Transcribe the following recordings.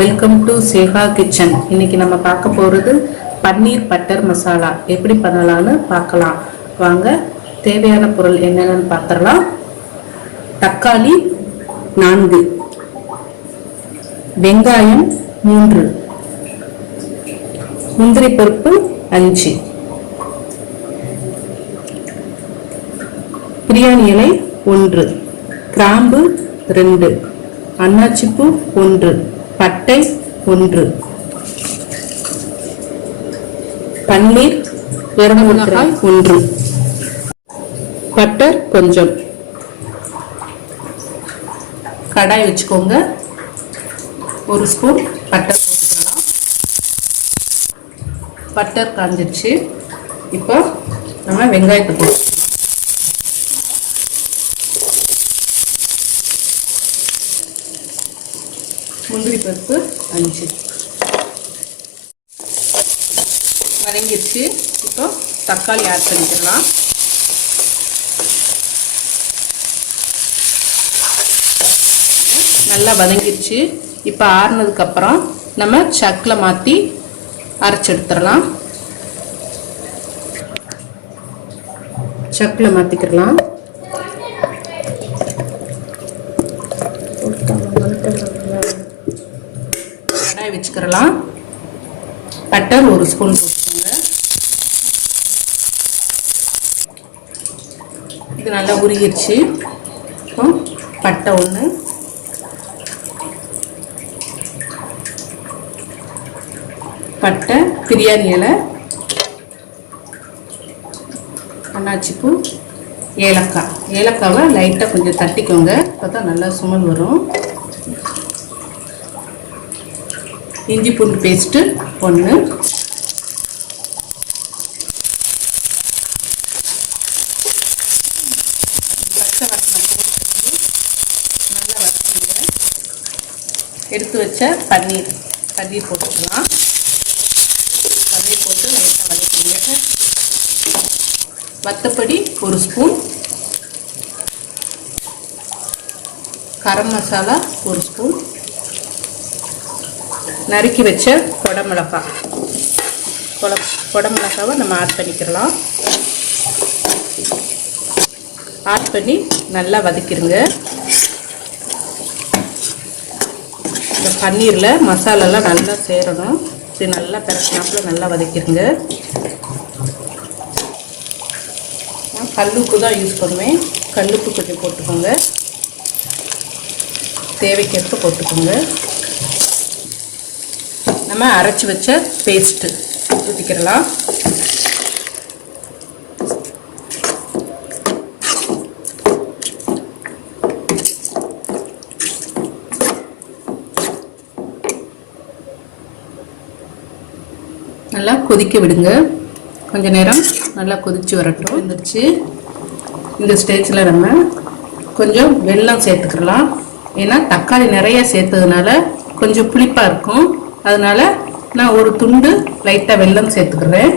Welcome to சேகா kitchen. இன்னைக்கு நம்ம பார்க்க போகிறது பன்னீர் பட்டர் மசாலா எப்படி பண்ணலான்னு பார்க்கலாம் வாங்க. தேவையான பொருள் என்னென்னு பார்த்துடலாம். தக்காளி 4, வெங்காயம் 3, முந்திரி பருப்பு 5, பிரியாணி இலை 1, கிராம்பு 2, அன்னாச்சிப்பூ 1, பட்டை 1, பன்னீர் 1, பட்டர் கொஞ்சம். கடாய் வச்சுக்கோங்க. 1 ஸ்பூன் பட்டர் போட்டுக்கலாம். பட்டர் காஞ்சிருச்சு. இப்போ நம்ம வெங்காயத்தை போட்டுக்கலாம். முந்திரி பருப்பு 5 வதங்கிடுச்சு. இப்போ தக்காளி ஆட் பண்ணிக்கலாம். நல்லா வதங்கிடுச்சு. இப்போ ஆறுனதுக்கப்புறம் நம்ம சக்கில் மாற்றி அரைச்சி எடுத்துடலாம். சக்கில் மாற்றிக்கலாம். கடாய் வச்சுக்கலாம். பட்டர் 1 ஸ்பூன் போட்டுக்கோங்க. இது நல்லா உருகிடுச்சு. பட்டை 1, பட்டை, பிரியாணி இலை, அன்னாச்சிப்பூ, ஏலக்காய். ஏலக்காவை லைட்டாக கொஞ்சம் தட்டிக்கோங்க. அப்போ தான் நல்லா சுமல் வரும். இஞ்சி பூண்டு பேஸ்ட்டு 1, பச்சை வாசனை போட்டு நல்லா வதக்குங்க. எடுத்து வச்ச பன்னீர் போட்டுக்கலாம். பன்னீர் போட்டு லைட்டாக வதக்குங்க. வத்தப்பொடி 1 ஸ்பூன், கரம் மசாலா 1 ஸ்பூன், நறுக்கி வச்ச குடமிளகாவை நம்ம ஆட் பண்ணிக்கலாம். ஆட் பண்ணி நல்லா வதக்கிடுங்க. இந்த பன்னீரில் மசாலாலாம் நல்லா சேரணும். சரி, நல்லா பிறக்கினாப்புல நல்லா வதக்கிடுங்க. நான் கல்லுப்பு தான் யூஸ் பண்ணுவேன். கல்லுப்பு கொஞ்சம் போட்டுக்கோங்க. தேவைக்கேற்ப போட்டுக்கோங்க. நம்ம அரைச்சி வச்ச பேஸ்ட்டு ஊற்றிக்கிடலாம். நல்லா கொதிக்க விடுங்க. கொஞ்ச நேரம் நல்லா கொதிச்சு வரட்டும். வந்துருச்சு. இந்த ஸ்டேஜில் நம்ம கொஞ்சம் வெல்லம் சேர்த்துக்கலாம். ஏன்னா தக்காளி நிறைய சேர்த்ததுனால கொஞ்சம் புளிப்பாக இருக்கும். அதனால நான் ஒரு துண்டு லைட்டாக வெல்லம் சேர்த்துக்கிறேன்.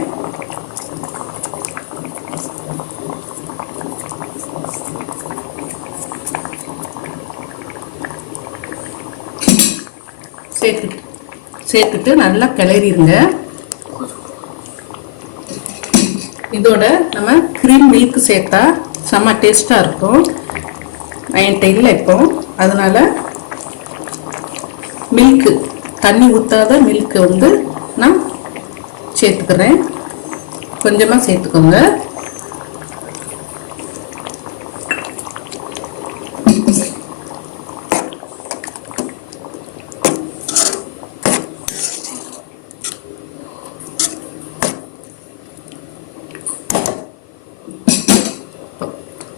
சேர்த்துட்டு நல்லா கிளறிடுங்க. இதோட நம்ம க்ரீம் மில்க் சேர்த்தா செம்ம டேஸ்ட்டாக இருக்கும். என்கிட்ட இல்லை இப்போ, அதனால மில்க்கு, தண்ணி ஊற்றாத மில்க்கு நான் சேர்த்துக்கிறேன். கொஞ்சமாக சேர்த்துக்கோங்க.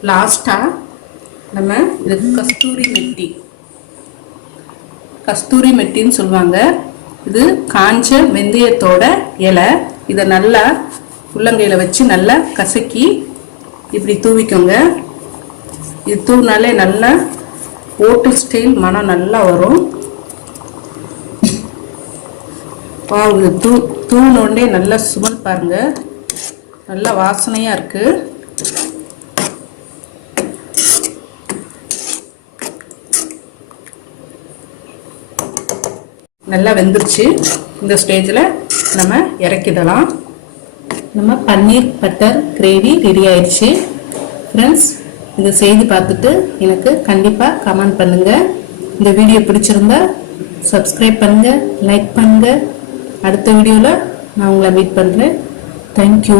லாஸ்ட்டாக நம்ம இதுக்கு கஸ்தூரி மெட்டின்னு சொல்லுவாங்க. இது காஞ்ச வெந்தயத்தோட இலை. இதை நல்லா உள்ளங்கையில் வச்சு நல்லா கசக்கி இப்படி தூவிக்கோங்க. இது தூவினாலே நல்லா ஹோட்டல் ஸ்டைல் மனம் நல்லா வரும். இது தூவினோடனே நல்லா சுமல் பாருங்க, நல்லா வாசனையாக இருக்குது. நல்லா வெந்துருச்சு. இந்த ஸ்டேஜில் நம்ம இறக்கிடலாம். நம்ம பன்னீர் பட்டர் கிரேவி ரெடி ஆயிடுச்சு. ஃப்ரெண்ட்ஸ், இதை செய்து பார்த்துட்டு எனக்கு கண்டிப்பாக கமெண்ட் பண்ணுங்கள். இந்த வீடியோ பிடிச்சிருந்தா சப்ஸ்கிரைப் பண்ணுங்கள், லைக் பண்ணுங்கள். அடுத்த வீடியோவில் நான் உங்களை மீட் பண்ணுறேன். தேங்க்யூ.